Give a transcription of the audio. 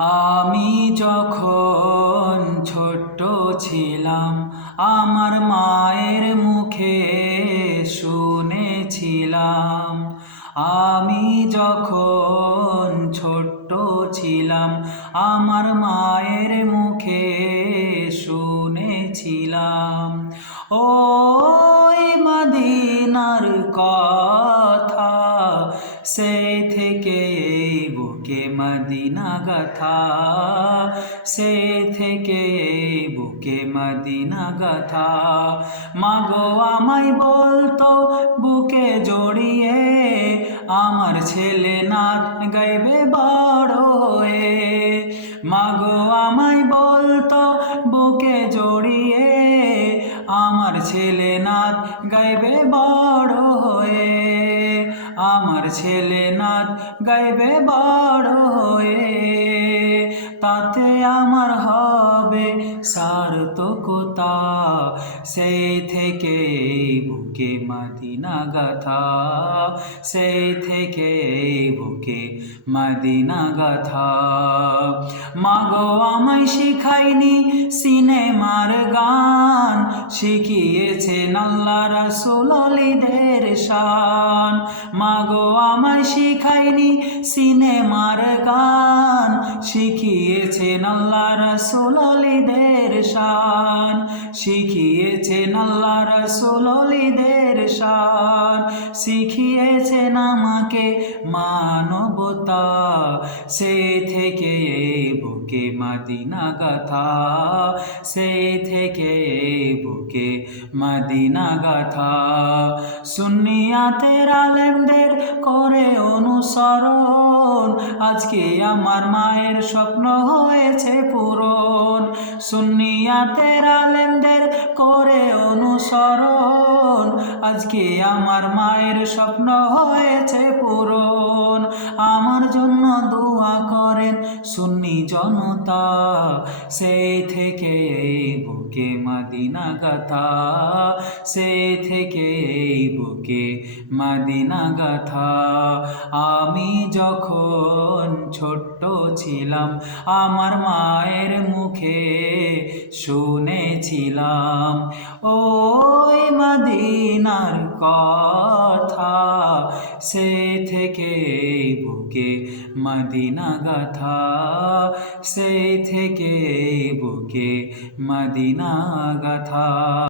আমি যখন ছোট্ট ছিলাম আমার মায়ের মুখে শুনেছিলাম। আমি যখন ছোট্ট ছিলাম আমার মায়ের মুখে শুনেছিলাম। ওই মদিনার কথা, সেই থেকে এই বুকে মদিনা গাথা, সেই থেকে এই বুকে মদিনা গাথা। মাগো আমায় বলতো বুকে জড়িয়ে, আমার ছেলে নাত গাইবে বড় হয়ে। মাগো আমায় বলতো বুকে জড়িয়ে, আমার ছেলে নাত গাইবে বড় হয়ে। আমার ছেলে নাত গাইবে বড় হয়ে। তাতে আমার হবে সার্থকতা, সেই থেকে এই বুকে মদিনা গাথা, সেই থেকে এই বুকে মদিনা গাথা। মাগো আমায় শিখায়নি সিনেমার গান, শিখিয়েছেন আল্লাহ রাসূল অলিদের শান। মাগো আমায় শিখায়নি সিনেমার গান, শিখিয়েছেন আল্লাহ রাসূল অলিদের শান, শিখিয়েছেন আল্লাহ রাসূল অলিদের শান। শিখিয়েছেন আমাকে মানবতা, সেই থেকে এই বুকে মদিনা গাথা, সেই থেকে এই বুকে মদিনা গাথা। সুন্নিয়াতের আলেমদের করে অনুসরণ, আজকে আমার মায়ের স্বপ্ন হয়েছে পূরণ। সুন্নিয়াতের আলেমদের করে অনুসরণ, আজকে আমার মায়ের স্বপ্ন হয়েছে পূরণ। আমার জন্য দোয়া করেন সুন্নি জনতা, সেই থেকে এই বুকে মদিনা গাথা, সেই থেকে এই বুকে মদিনা গাথা। আমি যখন ছোট্ট ছিলাম আমার মায়ের মুখে শুনেছিলাম ওই মদিনার কথা, সেই থেকে এই বুকে মদিনা গাথা, সেই থেকে এই বুকে মদিনা গাথা।